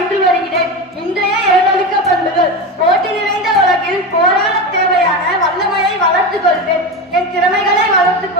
பயின்று வருகிறேன். இன்றைய ஏழொழுக்க பண்புகள். போட்டி நிறைந்த உலகில் போராட தேவையான வல்லமையை வளர்த்துக் கொள்வேன். என் திறமைகளை வளர்த்துக்